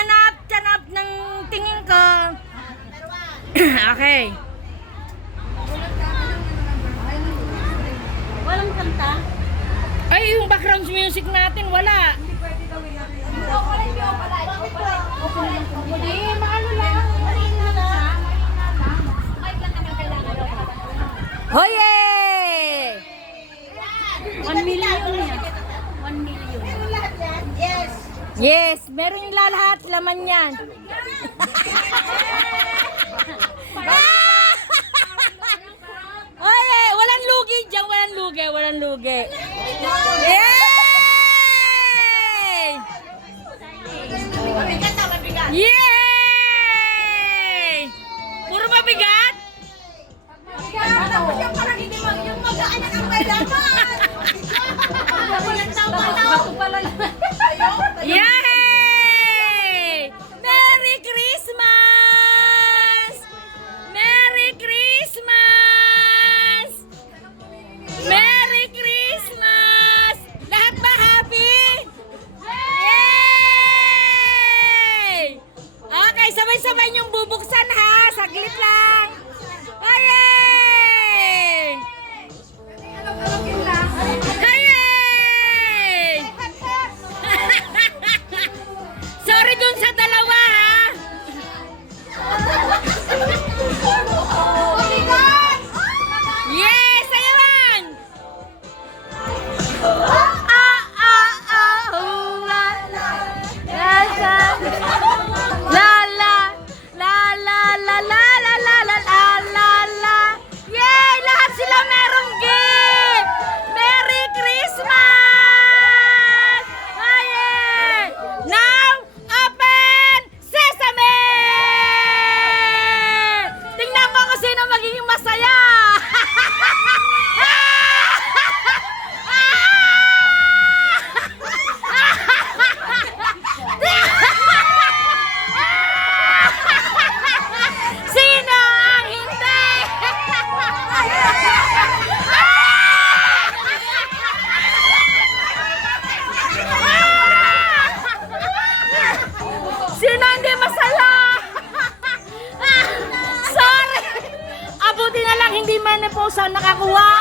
Tiyanap ng tingin ko. Okay. Walang kanta? Ay, yung background music natin, wala. Hoye! 1 million yan. 1 million. Yes. Yes, meron yung lahat, laman yan. Hoye, walang lugi dyan, walang lugi, walang lugi. Yay! Mabigat na, mabigat. Yay! Puro mabigat? Tapos yung parang hindi yung magaan ang kailangan. Walang tawa-tawa. Yay! Merry Christmas! Merry Christmas! Merry Christmas! Lahat ba happy? Yay! Okay, sabay-sabay niyong bubuksan ha. Saglit lang. Yay! Yay! Sorry dun sa dalawa ha. Yes, ayawan! La la la la la la la la la la la la. Yay! Lahat sila merong gift! Merry Christmas! Yay! Now, open sesame! Tingnan ko kung sino magiging masaya! Sino ang hindi? Sino hindi masaya? Sorry! Abuti na lang hindi menopause ang nakakuha.